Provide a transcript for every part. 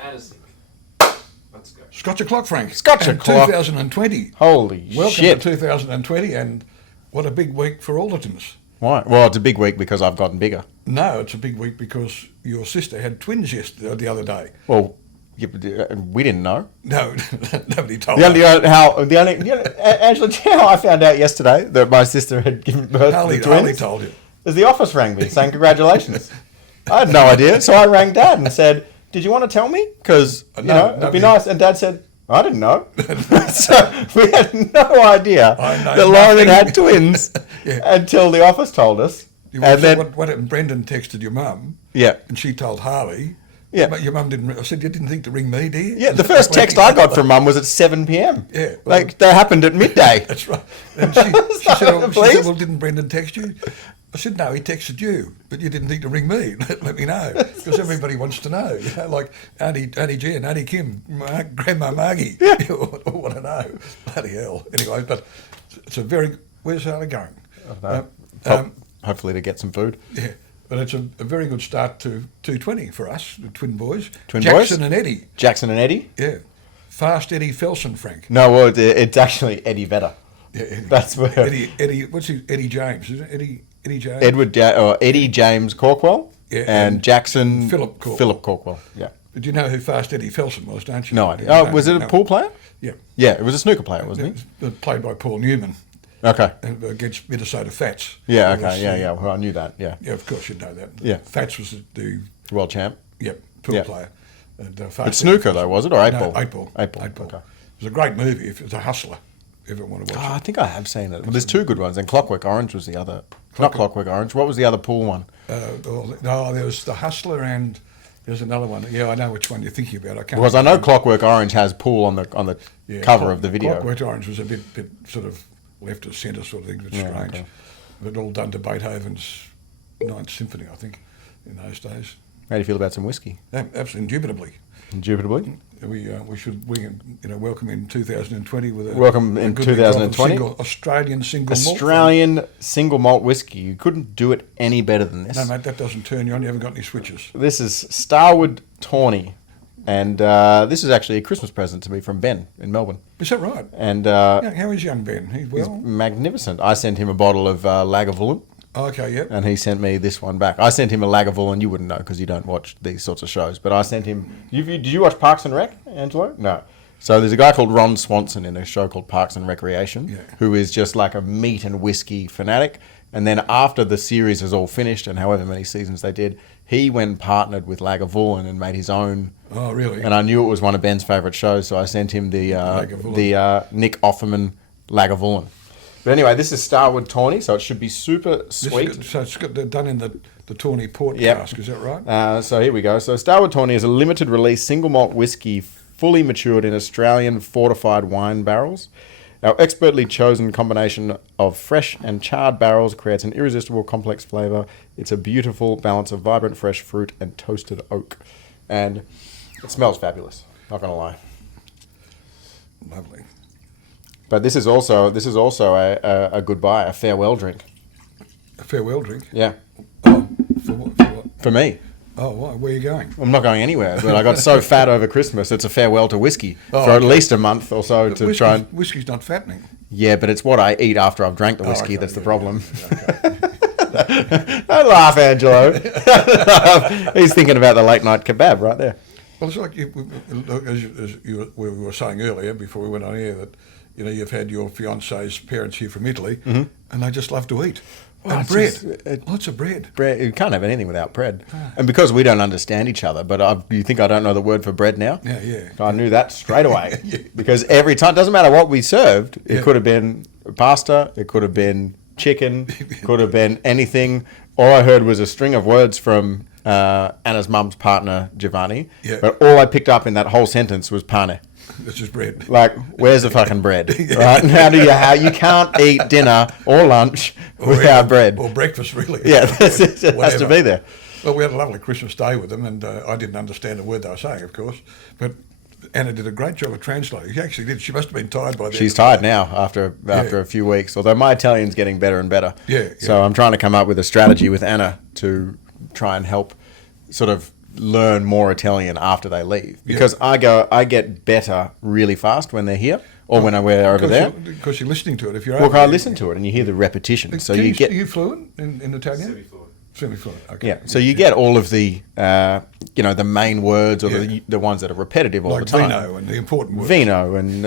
Fantasy. Let's go. Scotch o'clock, Frank. Scotch and o'clock. 2020. Holy Welcome shit. to 2020, and what a big week for Aldertons. Why? Well, it's a big week because I've gotten bigger. No, it's a big week because your sister had twins the other day. Well, we didn't know. No, nobody told The us. only, Angela, do you know how I found out yesterday that my sister had given birth to twins? Harley told you. As the office rang me saying congratulations. I had no idea, so I rang Dad and said, "Did you want to tell me? Because it'd be nice." And Dad said, "I didn't know." So we had no idea that Lauren had twins until the office told us. And then what happened? Brendan texted your mum. Yeah, and she told Harley. Yeah, but your mum didn't. I said, "You didn't think to ring me, do you?" Yeah, the first text I got from Mum was at 7 p.m. Yeah, well, they happened at midday. That's right. And she said, "Well, didn't Brendan text you?" I said, "No, he texted you, but you didn't think to ring me. Let me know, because everybody wants to know. Like Auntie Jen, Auntie Kim, Grandma Margie, all want to know. Bloody hell. Anyway, but it's a very. Where's Harley going? Hopefully to get some food. Yeah. But it's a very good start to 220 for us, the twin boys. Jackson and Eddie. Jackson and Eddie? Yeah. Fast Eddie Felson, Frank. No, well, it's actually Eddie Vedder. Yeah, Eddie. That's where... Eddie, what's his... Eddie James, isn't it? Eddie James? Eddie James Corkwell. Yeah. And Jackson... Philip Corkwell. Philip Corkwell, yeah. But you know who Fast Eddie Felson was, don't you? No idea. Was it a pool player? Yeah. Yeah, it was a snooker player, wasn't he? Played by Paul Newman. Okay. Against Minnesota Fats. Yeah, okay, yeah. Well, I knew that, yeah. Yeah, of course you'd know that. Yeah. Fats was the... World champ? Yep, pool player. And, but snooker, though, was it, or 8-ball? No, 8-ball. 8-ball, okay. It was a great movie. It was a hustler. Everyone want to watch it. I think I have seen it. Well, there's two good ones, and Clockwork Orange was the other. Not Clockwork Orange. What was the other pool one? There was The Hustler, and there's another one. Yeah, I know which one you're thinking about. Because I know Clockwork Orange has pool on the cover of the video. Clockwork Orange was a bit sort of left of centre sort of thing, a bit strange. Okay. But all done to Beethoven's Ninth Symphony, I think, in those days. How do you feel about some whiskey? Absolutely, indubitably. Indubitably? We should welcome in 2020 with welcome in 2020 Australian single malt whiskey. You couldn't do it any better than this. No, mate, that doesn't turn you on. You haven't got any switches. This is Starward Tawny, and this is actually a Christmas present to me from Ben in Melbourne. Is that right? And how is young Ben? He's magnificent. I sent him a bottle of Lagavulin. Oh, okay, yep. And he sent me this one back. I sent him a Lagavulin. You wouldn't know because you don't watch these sorts of shows. But I sent him... Did you watch Parks and Rec, Angelo? No. So there's a guy called Ron Swanson in a show called Parks and Recreation who is just like a meat and whiskey fanatic. And then after the series is all finished and however many seasons they did, he went and partnered with Lagavulin and made his own. Oh, really? And I knew it was one of Ben's favourite shows, so I sent him the Nick Offerman Lagavulin. But anyway, this is Starward Tawny, so it should be super sweet. So it's done in the Tawny port cask, is that right? So here we go. So Starward Tawny is a limited release single malt whiskey fully matured in Australian fortified wine barrels. Our expertly chosen combination of fresh and charred barrels creates an irresistible complex flavour. It's a beautiful balance of vibrant fresh fruit and toasted oak. And it smells fabulous, not going to lie. Lovely. But this is also a goodbye, a farewell drink. A farewell drink? Yeah. Oh, for what? For me. Oh, why? Where are you going? I'm not going anywhere, but I got so fat over Christmas, it's a farewell to whiskey for at least a month or so to try and... Whiskey's not fattening. Yeah, but it's what I eat after I've drank the whiskey that's the problem. Okay. Don't laugh, Angelo. He's thinking about the late night kebab right there. Well, it's like we were saying earlier before we went on air that you've had your fiance's parents here from Italy, and they just love to eat. Well, and bread. Lots of bread. Bread. You can't have anything without bread. And because we don't understand each other, but you think I don't know the word for bread now? Yeah. I knew that straight away. Because every time, doesn't matter what we served, it could have been pasta, it could have been chicken, could have been anything. All I heard was a string of words from Anna's mum's partner, Giovanni. Yeah. But all I picked up in that whole sentence was pane. This is bread. Like, where's the fucking bread? Right? And how you can't eat dinner or lunch without bread. Or breakfast, really. Yeah, it has to be there. Well, we had a lovely Christmas day with them, and I didn't understand a word they were saying, of course. But Anna did a great job of translating. She actually did. She must have been tired by then. She's tired now after a few weeks, although my Italian's getting better and better. Yeah. So I'm trying to come up with a strategy with Anna to try and help sort of learn more Italian after they leave because I get better really fast when they're here or when we're over there. Because you're listening to it. If you're Well, I listen to it and you hear the repetition. So you get. Are you fluent in Italian? Semi-fluent. Semi-fluent. Okay. Yeah, so you get all of the, the main words or the ones that are repetitive all Like the time. vino and the important words. Vino and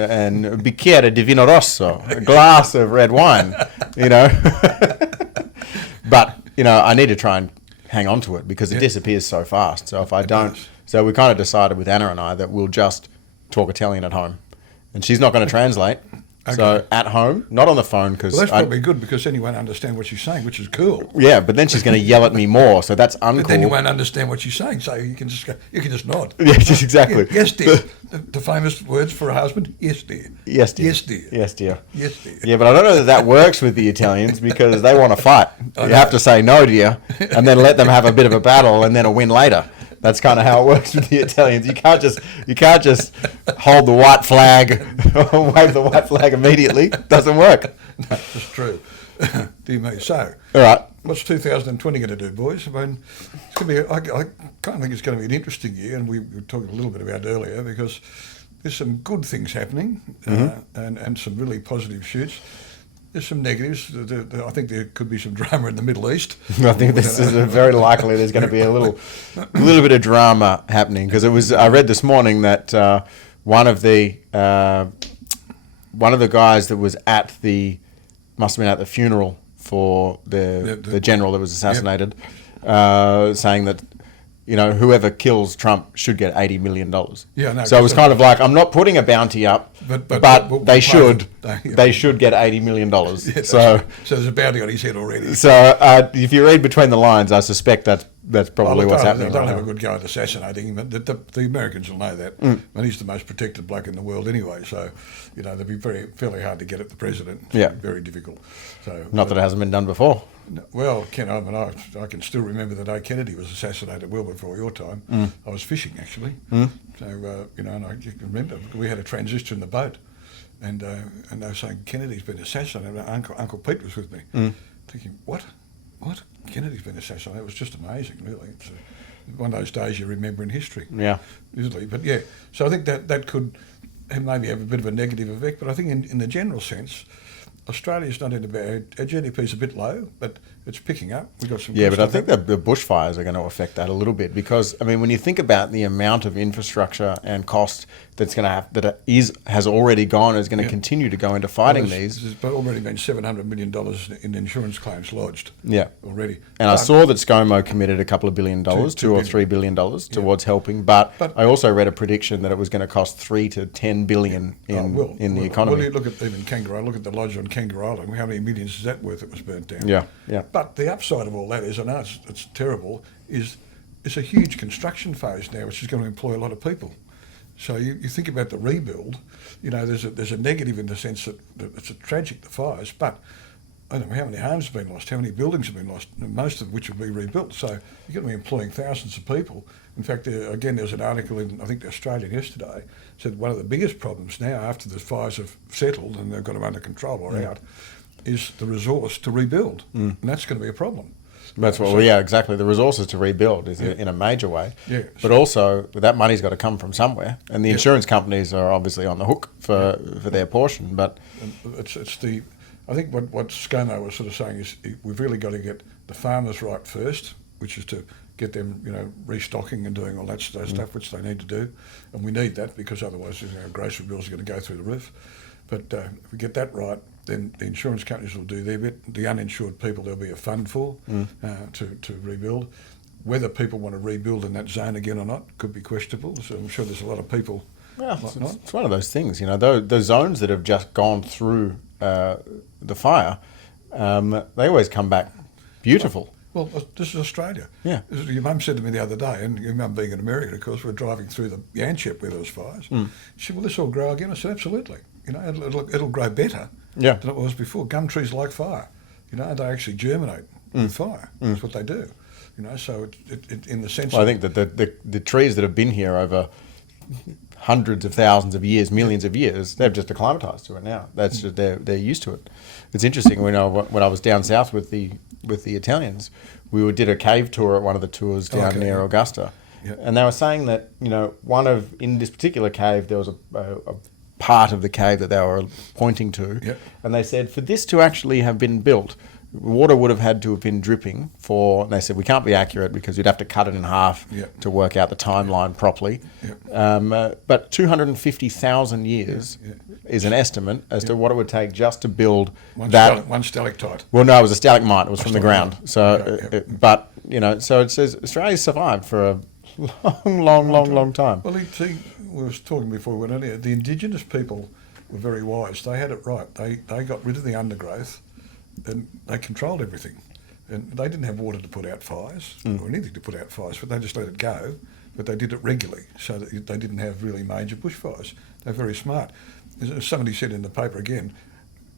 bicchiere di vino rosso, a glass of red wine, But, I need to try and hang on to it because it disappears so fast. So if I don't, so we kind of decided with Anna and I that we'll just talk Italian at home. And she's not going to translate. Okay. So at home, not on the phone because Well, that's probably good because then you won't understand what she's saying, which is cool. Yeah, but then she's going to yell at me more, so that's uncool. But then you won't understand what she's saying, so you can just nod. Yeah, just exactly. Yeah, yes, dear. The famous words for a husband. Yes, dear. Yes, dear. Yes, dear. Yes, dear. Yes, dear. Yeah, but I don't know that works with the Italians because they want to fight. You have to say no, dear, and then let them have a bit of a battle and then a win later. That's kind of how it works with the Italians. You can't just hold the white flag or wave the white flag immediately. Doesn't work. No, that's true. Dear me. So, All right. what's 2020 going to do, boys? I mean, it's going to be. I kind of think it's going to be an interesting year, and we were talking a little bit about it earlier because there's some good things happening and some really positive shoots. There's some negatives. I think there could be some drama in the Middle East. I think this is very likely. There's going to be a little bit of drama happening because I read this morning that one of the guys that was must have been at the funeral for the general that was assassinated, saying that whoever kills Trump should get $80 million. Yeah, no, so it was kind of like, I'm not putting a bounty up, but they should get $80 million. Yeah, so there's a bounty on his head already. So if you read between the lines, I suspect that's probably what's happening. They'll have a good go at assassinating him, but the Americans will know that. And he's the most protected bloke in the world anyway, so they'd be fairly hard to get at the president. It's very difficult. So not that it hasn't been done before. Well, Ken, I can still remember the day Kennedy was assassinated well before your time. I was fishing, actually. So, and you can remember, we had a transistor in the boat, and they were saying, Kennedy's been assassinated. Uncle Pete was with me, thinking, what? Kennedy's been assassinated? It was just amazing, really. It's one of those days you remember in history. Yeah. Easily. But, so I think that could maybe have a bit of a negative effect, but I think in the general sense, Australia's not in a bad. Our GDP's a bit low, but it's picking up. We've got some. Yeah, but I think that the bushfires are going to affect that a little bit because when you think about the amount of infrastructure and cost that's going to have has already gone, is going to continue to go into fighting these. There's already been $700 million in insurance claims lodged. Yeah, already. And I saw that ScoMo committed a couple of $2 billion, $2 or $3 billion towards helping. But I also read a prediction that it was going to cost $3 to $10 billion in the economy. Well, you look at even Kangaroo. Look at the lodge on Kangaroo Island. How many millions is that worth? It was burnt down. Yeah. But the upside of all that is, I know it's terrible, is it's a huge construction phase now, which is going to employ a lot of people. So you think about the rebuild, there's a negative in the sense that it's a tragic, the fires, but I don't know how many homes have been lost, how many buildings have been lost, most of which will be rebuilt. So you're going to be employing thousands of people. In fact, again, there was an article in, I think, The Australian yesterday, said one of the biggest problems now, after the fires have settled and they've got them under control or out, is the resource to rebuild. And that's going to be a problem. That's exactly. The resources to rebuild is in a major way. Yeah. But also, that money's got to come from somewhere. And the insurance companies are obviously on the hook for their portion. But I think what ScoMo was sort of saying is we've really got to get the farmers right first, which is to get them, restocking and doing all that stuff, which they need to do. And we need that because otherwise grocery bills are going to go through the roof. But if we get that right, then the insurance companies will do their bit. The uninsured people, there'll be a fund for to rebuild. Whether people want to rebuild in that zone again or not could be questionable. So I'm sure there's a lot of people. Well, it's one of those things, the zones that have just gone through the fire, they always come back beautiful. Well, this is Australia. Yeah. Your mum said to me the other day, and your mum being in America, of course, we're driving through the Yanchep where there was fires. She said, will this all grow again? I said, absolutely. It'll grow better than it was before. Gum trees like fire. They actually germinate with fire. That's what they do. So it in the sense. Well, I think that the trees that have been here over hundreds of thousands of years, millions of years, they've just acclimatized to it now. That's just, they're used to it. It's interesting. When I was down south with the Italians, we did a cave tour at one of the tours down near Augusta, Yeah. And they were saying that, in this particular cave, there was a part of the cave that they were pointing to. Yeah. And they said for this to actually have been built, water would have had to have been dripping and they said we can't be accurate because you'd have to cut it in half Yeah. to work out the timeline properly. Yeah. But 250,000 years is an estimate as to what it would take just to build one stalactite. Well, no, it was a stalagmite. It was from the ground. Okay, So, so it says Australia's survived for a long time. Well, see, we were talking before we went earlier. The indigenous people were very wise. They had it right. They got rid of the undergrowth, and they controlled everything. And they didn't have water to put out fires or anything to put out fires, but they just let it go. But they did it regularly, so that they didn't have really major bushfires. They're very smart. As somebody said in the paper again,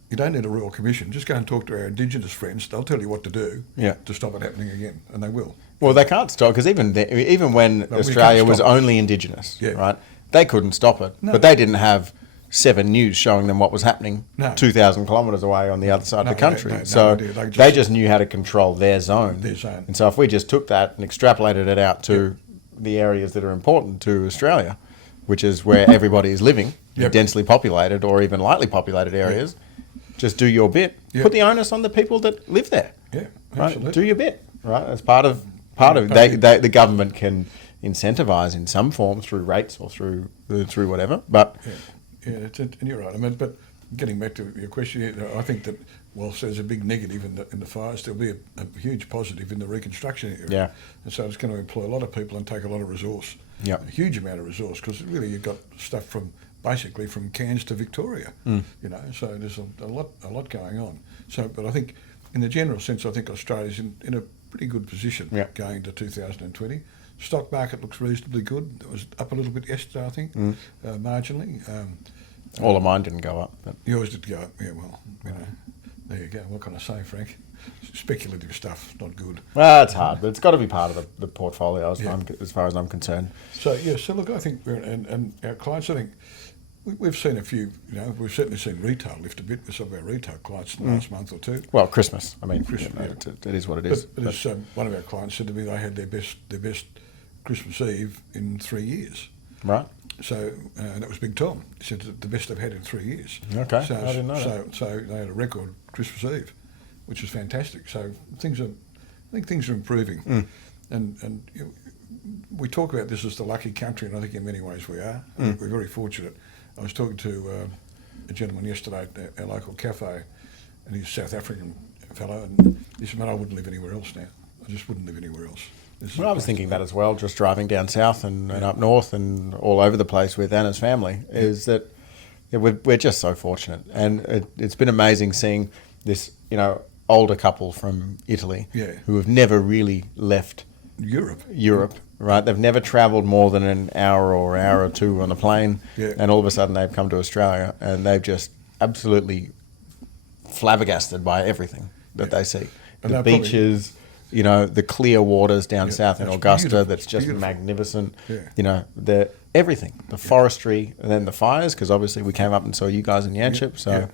you don't need a royal commission. Just go and talk to our indigenous friends. They'll tell you what to do to stop it happening again, and they will. Well, they can't stop because even when Australia was only indigenous, right? They couldn't stop it, but they didn't have 7 News showing them what was happening 2,000 kilometres away on the other side of the country. They just knew how to control their zone. And so if we just took that and extrapolated it out to the areas that are important to Australia, which is where everybody is living, densely populated or even lightly populated areas, just do your bit. Put the onus on the people that live there. Yeah, right? absolutely. Do your bit, right? As part of the government can incentivise in some form through rates or through whatever, but... and you're right. I mean, but getting back to your question, I think that whilst there's a big negative in the fires, there'll be a huge positive in the reconstruction area. Yeah. And so it's going to employ a lot of people and take a lot of resource. Yeah. A huge amount of resource, because really you've got stuff basically from Cairns to Victoria. So there's a lot going on. So, but I think in the general sense, I think Australia's in a pretty good position going to 2020. Stock market looks reasonably good. It was up a little bit yesterday, I think, marginally. All of mine didn't go up. But. Yours did go up, yeah, well, there you go. What can I say, Frank? Speculative stuff, not good. Well, it's hard, but it's got to be part of the portfolio as far as I'm concerned. So look, I think, and our clients, I think, we've seen a few, we've certainly seen retail lift a bit with some of our retail clients in the last month or two. Well, Christmas. I mean, Christmas, it is what it is. But as one of our clients said to me, they had their best Christmas Eve in 3 years. Right. So, and that was Big Tom. He said the best they've had in 3 years. Okay, so, I didn't know that. So they had a record Christmas Eve, which was fantastic. So I think things are improving. And we talk about this as the lucky country, and I think in many ways we are. I think we're very fortunate. I was talking to a gentleman yesterday at our local cafe, and he's a South African fellow, and he said, "Man, I wouldn't live anywhere else now. I just wouldn't live anywhere else." Well, I was thinking that as well, just driving down south and up north and all over the place with Anna's family, is that we're just so fortunate. And it's been amazing seeing this, older couple from Italy who have never really left Europe, right? They've never travelled more than an hour or two on a plane, and all of a sudden they've come to Australia and they've just absolutely flabbergasted by everything that they see. The beaches... the clear waters down south in Augusta, beautiful. That's just beautiful. Magnificent. The everything, the forestry, and then the fires, because obviously we came up and saw you guys in Yanchep, so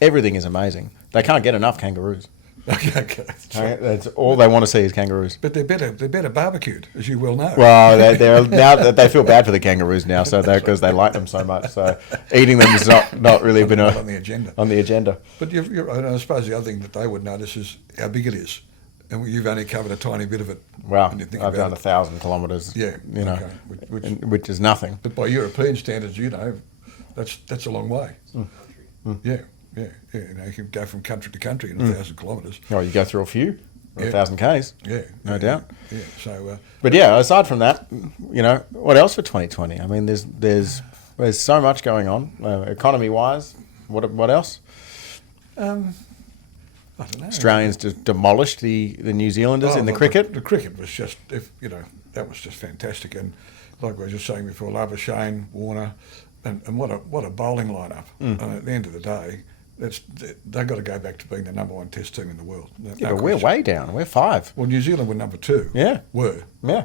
everything is amazing. They can't get enough kangaroos. Okay. That's all they want to see is kangaroos. But they're better barbecued, as you well know. Well, they're now they feel bad for the kangaroos now, so because they like them so much. So eating them is not really been on the agenda. On the agenda. But I suppose the other thing that they would notice is how big it is. And you've only covered a tiny bit of it. Well, I've done 1,000 kilometres. Yeah, which is nothing. But by European standards, that's a long way. Yeah. You can go from country to country in 1,000 kilometres. Oh, you go through a few, 1,000 k's. Yeah, no doubt. Yeah. So, but aside from that, what else for 2020? I mean, there's so much going on, economy wise. What else? I don't know. Australians just demolished the New Zealanders in the cricket. The cricket was just, that was just fantastic. And like I was just saying before, Labuschagne, Warner, and what a bowling lineup. And at the end of the day, they've got to go back to being the number one Test team in the world. But we're way down. We're 5. Well, New Zealand were number 2. Yeah. Were. Yeah.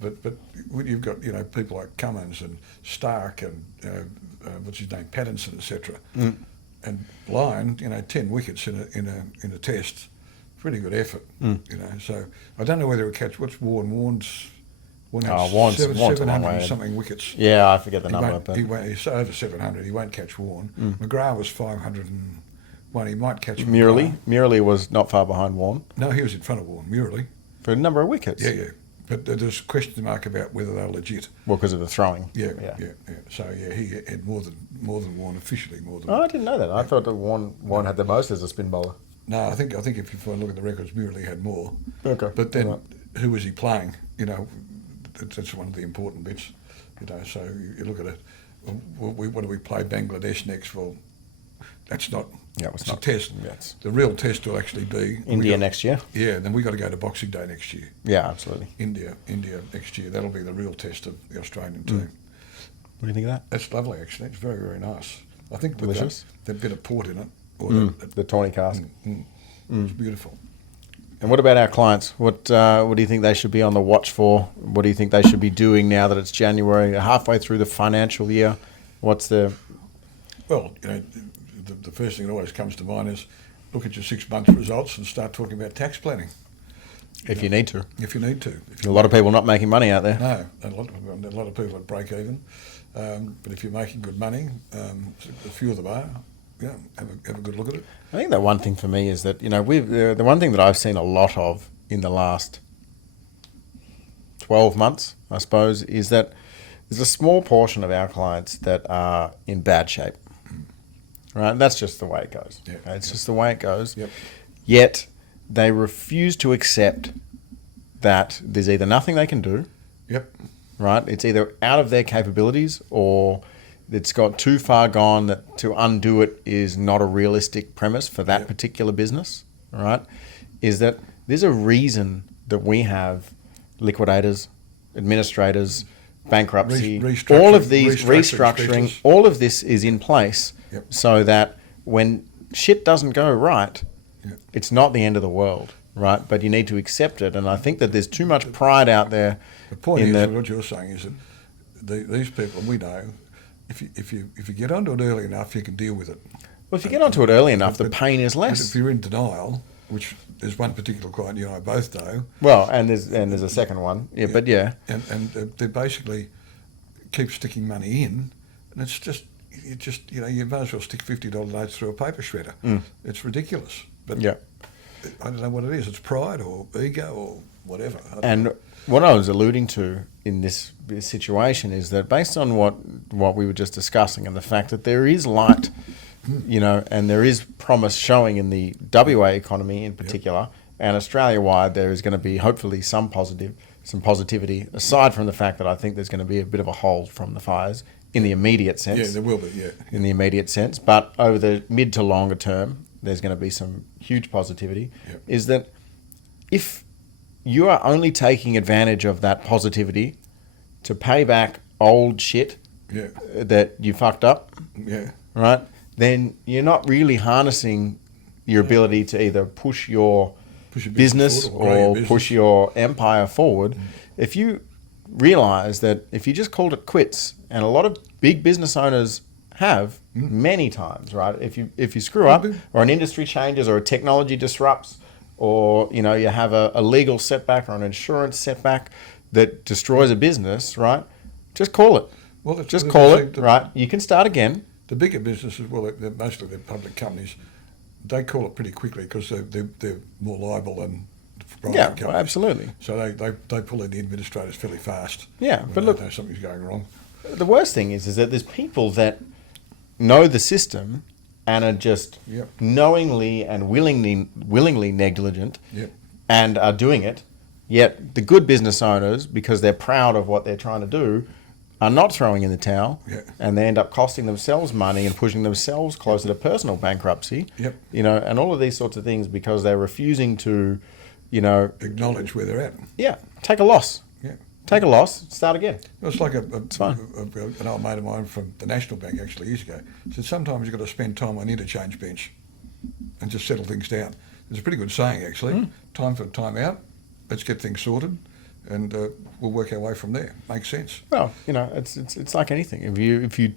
But you've got people like Cummins and Stark and what's his name, Pattinson, etc. And Lyon, 10 wickets in a test, pretty good effort. So I don't know whether it'll catch. What's Warren's Warne had Warne's a long 700 way and in. something wickets. Yeah, I forget the He number, won't, but he's over 700. He won't catch Warne. McGrath was 501. He might catch Murley McGrath. was not far behind Warne No, he was in front of Warne. Murley. for a number of wickets. Yeah. But there's a question mark about whether they're legit. Well, because of the throwing. Yeah. So he had more than Warne officially more than. Oh, I didn't know that. I thought that Warne had the most as a spin bowler. No, I think if you look at the records, Murley had more. Okay. But then, Right. who was he playing? That's one of the important bits. So you look at it. What do we play Bangladesh next? Well, that's not. Yeah, it's a not. test. Yes. The real test will actually be India next year. Yeah, then we got to go to Boxing Day next year. Yeah, absolutely. India next year. That'll be the real test of the Australian team. What do you think of that? That's lovely, actually. It's very, very nice. I think with Delicious. that bit of port in it, or The tawny cask. it's beautiful. And what about our clients? What do you think they should be on the watch for? What do you think they should be doing now that it's January, halfway through the financial year? What's the... Well, the first thing that always comes to mind is look at your 6 months results and start talking about tax planning. If you need to. If you need to. A lot of people not making money out there. No, a lot of people at break even. But if you're making good money, a few of them are. Yeah, have a good look at it. I think that one thing for me is that, the one thing that I've seen a lot of in the last 12 months, I suppose, is that there's a small portion of our clients that are in bad shape. Right? And that's just the way it goes. Yeah. Okay? It's just the way it goes. Yep. Yet they refuse to accept that there's either nothing they can do, Yep. right? It's either out of their capabilities or it's got too far gone that to undo it is not a realistic premise for that particular business, right? Is that there's a reason that we have liquidators, administrators, bankruptcy, all of these restructuring, all of this is in place so that when shit doesn't go right, it's not the end of the world, right? But you need to accept it. And I think that there's too much pride out there. The point is, what you're saying is that these people, and we know, if you get onto it early enough, you can deal with it. Well, if you get onto it early enough, the pain is But less. if you're in denial, which there's one particular client you and I both know. Well, and there's a second one. Yeah, but yeah. And they basically keep sticking money in, and it's just you might as well stick $50 notes through a paper shredder. It's ridiculous. But Yeah. I don't know what it is. It's pride or ego or whatever. And what I was alluding to in this situation is that based on what we were just discussing and the fact that there is light, and there is promise showing in the WA economy in particular, and Australia-wide, there is going to be hopefully some positivity, aside from the fact that I think there's going to be a bit of a hold from the fires in the immediate sense. Yeah, there will be, In the immediate sense. But over the mid to longer term, there's going to be some huge positivity, is that if you are only taking advantage of that positivity to pay back old shit that you fucked up, right? Then you're not really harnessing your ability to either push your business or push your empire forward. If you realize that if you just called it quits, and a lot of big business owners have many times, right? If you screw up, or an industry changes, or a technology disrupts, or you have a legal setback or an insurance setback that destroys a business, right? Just call it. Well, just call it, right? You can start again. The bigger businesses, mostly they're public companies, they call it pretty quickly because they're more liable than private companies. Well, absolutely. So they pull in the administrators fairly fast. Yeah, but look, know something's going wrong. The worst thing is that there's people that know the system and are just knowingly and willingly negligent and are doing it. Yet the good business owners, because they're proud of what they're trying to do, are not throwing in the towel, and they end up costing themselves money and pushing themselves closer to personal bankruptcy. And all of these sorts of things because they're refusing to, acknowledge where they're at. Yeah, take a loss. Take a loss, start again. It's like an old mate of mine from the National Bank actually years ago said sometimes you've got to spend time on interchange bench and just settle things down. It's a pretty good saying actually. Time for time out. Let's get things sorted, and we'll work our way from there. Makes sense. Well, it's like anything. If you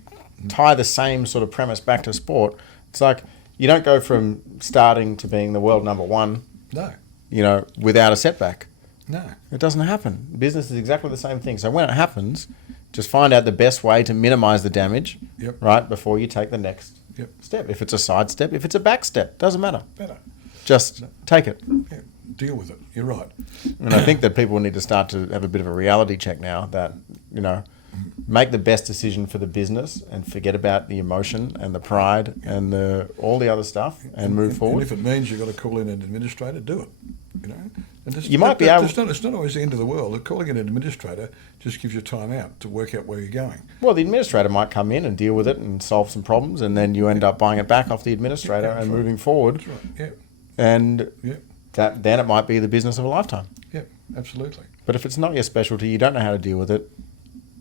tie the same sort of premise back to sport, it's like you don't go from starting to being the world number one. No. Without a setback. No. It doesn't happen. Business is exactly the same thing. So when it happens, just find out the best way to minimize the damage, Yep. right, before you take the next Yep. step. If it's a side step, if it's a back step, doesn't matter. Better. Just take it. Yeah. Deal with it. You're right. And I think that people need to start to have a bit of a reality check now that, make the best decision for the business and forget about the emotion and the pride and all the other stuff and move forward. And if it means you've got to call in an administrator, do it. And You might be able- It's not always the end of the world. Calling in an administrator just gives you time out to work out where you're going. Well, the administrator might come in and deal with it and solve some problems, and then you end up buying it back off the administrator and moving forward. That's right. Yeah. And Yeah. then it might be the business of a lifetime. Yeah. Absolutely. But if it's not your specialty, you don't know how to deal with it,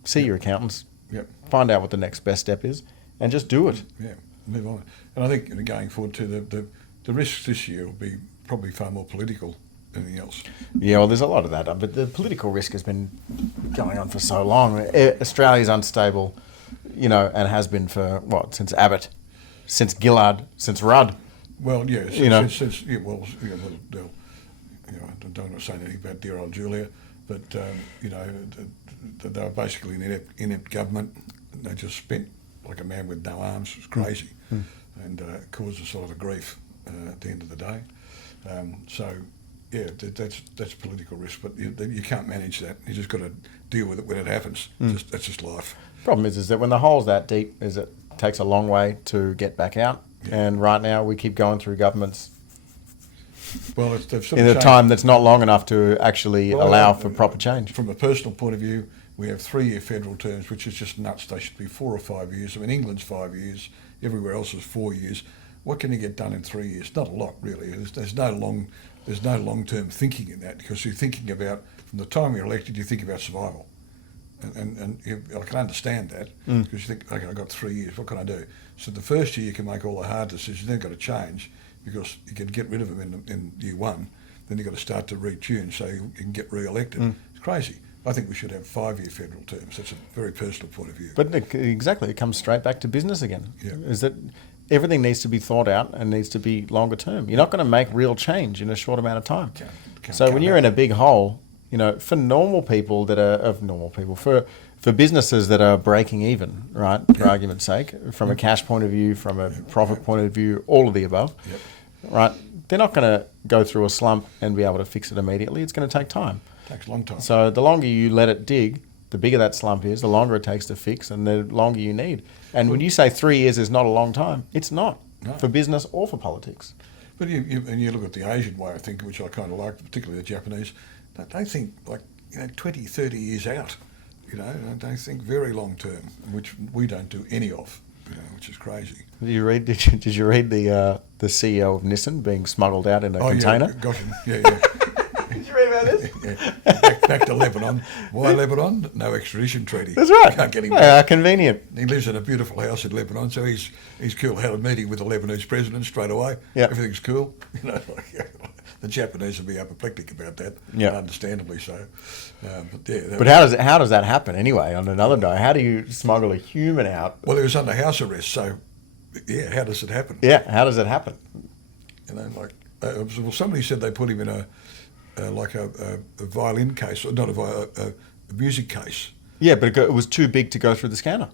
see your accountants, Yep. find out what the next best step is, and just do it. Yeah. Move on. And I think going forward too, the risks this year will be probably far more political than anything else. Yeah, well, there's a lot of that, but the political risk has been going on for so long. Australia's unstable, and has been for since Abbott, since Gillard, since Rudd. Well, yeah. Since I don't want to say anything about dear old Julia, but they were basically an inept government. They just spent like a man with no arms. It was crazy, and caused us a lot of grief at the end of the day. That's political risk, but you can't manage that. You just got to deal with it when it happens. That's just life. Problem is that when the hole's that deep, it takes a long way to get back out. Yeah. And right now we keep going through governments in a time that's not long enough to actually allow for proper change. From a personal point of view, we have 3-year federal terms, which is just nuts. They should be 4 or 5 years. I mean, England's 5 years. Everywhere else is 4 years. What can you get done in 3 years? Not a lot, really. There's no long-term thinking in that, because you're thinking about, from the time you're elected, you think about survival. And I can understand that, because you think, okay, I've got 3 years, what can I do? So the first year you can make all the hard decisions, then you've got to change, because you can get rid of them in year one, then you've got to start to retune so you can get re-elected. It's crazy. I think we should have 5-year federal terms. That's a very personal point of view. But exactly, it comes straight back to business again. Yeah. Is that everything needs to be thought out and needs to be longer term. You're not going to make real change in a short amount of time. So when you're in a big hole, for normal people for businesses that are breaking even, right, for argument's sake, from a cash point of view, from a profit point of view, all of the above, right, they're not going to go through a slump and be able to fix it immediately. It's going to take time. It takes a long time. So the longer you let it dig, the bigger that slump is, the longer it takes to fix, and the longer you need. And when you say 3 years is not a long time, it's not for business or for politics. But you look at the Asian way of thinking, which I kind of like, particularly the Japanese. They think like 20, 30 years out. They think very long term, which we don't do any of. Which is crazy. Did you read the CEO of Nissan being smuggled out in a container? Yeah, got him. Yeah. Did you read about this? Yeah. Back to Lebanon. Why Lebanon? No extradition treaty. That's right. Can't get him back. Convenient. He lives in a beautiful house in Lebanon, so he's cool. Had a meeting with the Lebanese president straight away. Yep. Everything's cool. The Japanese will be apoplectic about that, understandably so. But how does that happen anyway? On another day, how do you smuggle a human out? Well, he was under house arrest, so how does it happen? Yeah, how does it happen? Well, somebody said they put him in a violin case, or not a music case. Yeah, but it was too big to go through the scanner.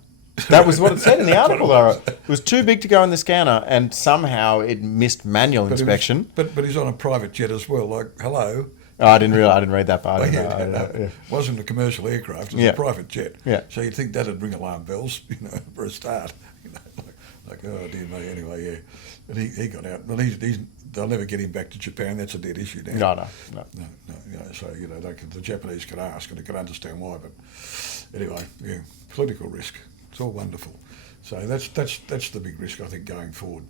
That was what it said in the article, though. It was too big to go in the scanner, and somehow it missed manual inspection. But he's on a private jet as well. Like, hello. Oh, I didn't read that part. It wasn't a commercial aircraft; it was a private jet. Yeah. So you'd think that'd ring alarm bells, for a start. Like oh dear me. Anyway, yeah. But he got out. Well, they'll never get him back to Japan. That's a dead issue now. No. So the Japanese can ask, and they can understand why. But anyway, political risk. It's all wonderful. So that's the big risk, I think, going forward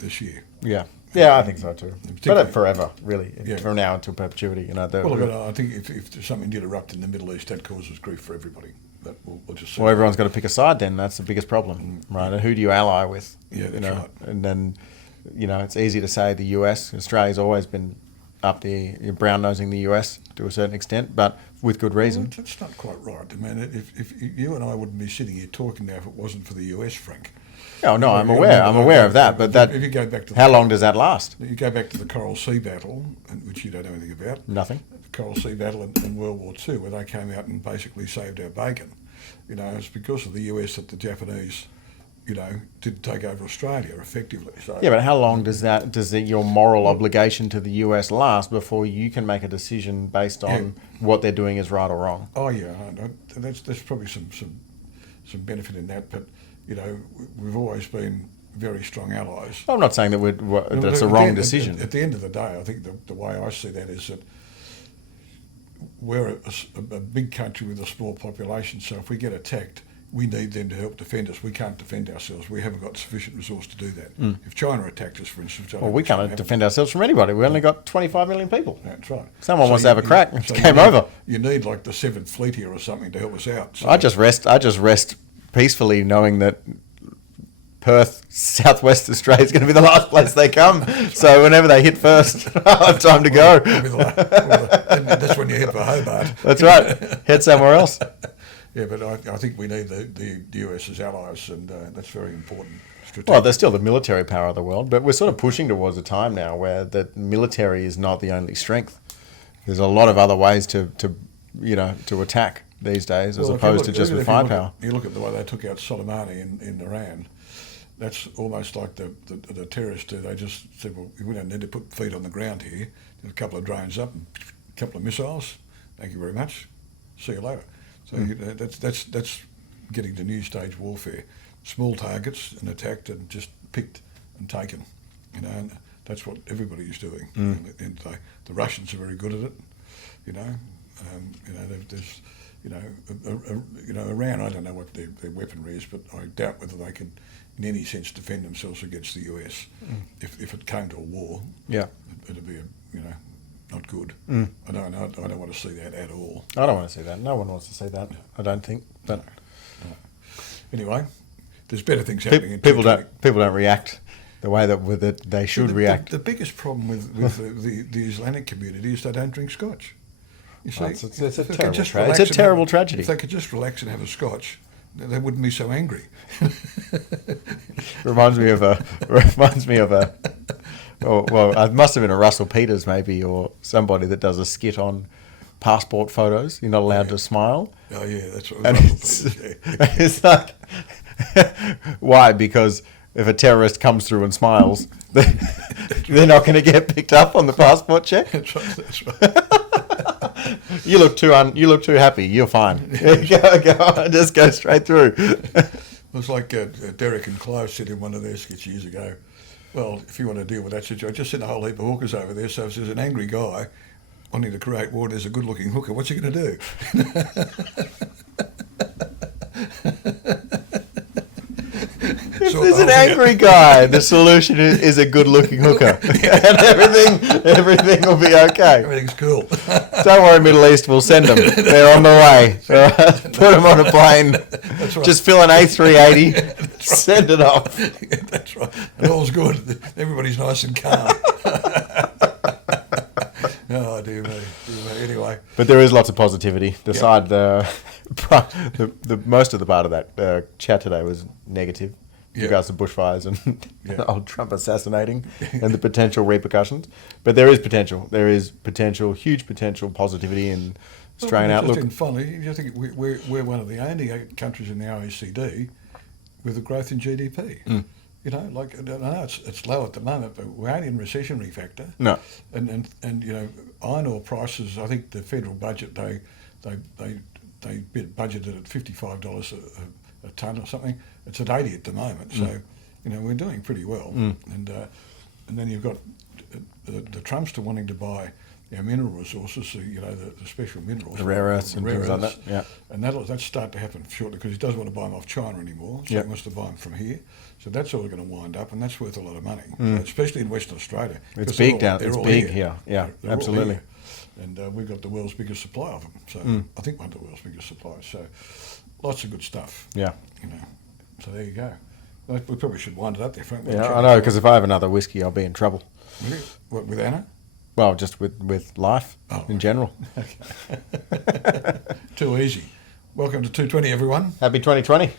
this year. Yeah, I think so too. But forever, really, from now until perpetuity. I think if something did erupt in the Middle East, that causes grief for everybody. But we'll just see. Well, everyone's got to pick a side then. That's the biggest problem, right? And who do you ally with? Yeah, that's right. And then, it's easy to say the US. Australia's always been up there, brown-nosing the US to a certain extent, but with good reason. Well, that's not quite right. I mean, if you and I wouldn't be sitting here talking now if it wasn't for the US, Frank. Oh no, I'm You aware. remember I'm that, aware of that. But that. if you go back to How long does that last? You go back to the Coral Sea Battle, which you don't know anything about. Nothing. The Coral Sea Battle in World War II, where they came out and basically saved our bacon. You know, it's because of the US that the Japanese, you know, did take over Australia effectively. So Yeah, but how long does your moral obligation to the US last before you can make a decision based on what they're doing is right or wrong? Oh yeah, there's probably some benefit in that, but you know, we've always been very strong allies. I'm not saying that that's a wrong decision. At the end of the day, I think the way I see that is that we're a big country with a small population, so if we get attacked, we need them to help defend us. We can't defend ourselves. We haven't got sufficient resource to do that. If China attacked us, for instance... Well, we can't defend ourselves from anybody. We only got 25 million people. That's right. Someone wants to have a crack. It's game over. You need like the 7th Fleet here or something to help us out. So I just rest peacefully knowing that Perth, Southwest Australia is going to be the last place they come. So whenever they hit first, I'll have time to go. That's when you head for Hobart. That's right. Head somewhere else. Yeah, but I think we need the US as allies, and that's very important. Well, they're still the military power of the world, but we're sort of pushing towards a time now where the military is not the only strength. There's a lot of other ways to attack these days, as opposed to just with firepower. You look at the way they took out Soleimani in Iran. That's almost like the terrorists do. They just said, well, we don't need to put feet on the ground here. There's a couple of drones up, and a couple of missiles. Thank you very much. See you later. So that's getting to new stage warfare. Small targets and attacked and just picked and taken. You know, and that's what everybody is doing. And the Russians are very good at it. You know, there's Iran. I don't know what their weaponry is, but I doubt whether they can, in any sense, defend themselves against the US. If it came to a war, it'd be not good. I don't want to see that at all. I don't want to see that. No one wants to see that. I don't think. But no. Anyway, there's better things happening. People don't react the way that they should react. The biggest problem with the Islamic community is they don't drink Scotch. You see, it's a terrible tragedy. If they could just relax and have a Scotch, they wouldn't be so angry. reminds me of a. Oh, well, it must have been a Russell Peters maybe, or somebody that does a skit on passport photos. You're not allowed to smile. Oh yeah, that's what. And it's like, why? Because if a terrorist comes through and smiles, they're not going to get picked up on the passport check. That's right. You look too happy. You're fine. Go, just go straight through. It was like Derek and Clive said in one of their skits years ago. Well, if you want to deal with that situation, just send a whole heap of hookers over there. So if there's an angry guy wanting to create war, there's a good-looking hooker. What's he going to do? If there's an angry guy, the solution is a good-looking hooker, and everything will be okay. Everything's cool. Don't worry, Middle East, we'll send them. They're on the way. Put them on a plane. That's right. Just fill an A380, send it off. That's right. And all's good. Everybody's nice and calm. Oh, dear me. Anyway. But there is lots of positivity. The most of the part of that chat today was negative. Regards to bushfires and old Trump assassinating and the potential repercussions. But there is potential. There is potential, huge potential positivity in Australian outlook. Finally, I think we're one of the only countries in the OECD with a growth in GDP. You know, like I know it's low at the moment, but we ain't in recessionary factor. No. And you know, iron ore prices. I think the federal budget they budgeted at $55 a tonne or something. It's at 80 at the moment, so you know we're doing pretty well. And then you've got the Trumpster wanting to buy our mineral resources, so, you know the special minerals, the rare earths and things like that. Yeah, and that'll start to happen shortly because he doesn't want to buy them off China anymore. So he wants to buy them from here. So that's all going to wind up, and that's worth a lot of money, especially in Western Australia. It's big down. It's big here. Yeah, absolutely. And we've got the world's biggest supply of them. So I think one of the world's biggest suppliers. So lots of good stuff. Yeah. You know. So there you go. Well, we probably should wind it up there, Frank. Yeah, I know, because if I have another whiskey, I'll be in trouble. Really? What, with Anna? Well, just with life in general. Okay. Too easy. Welcome to 220, everyone. Happy 2020.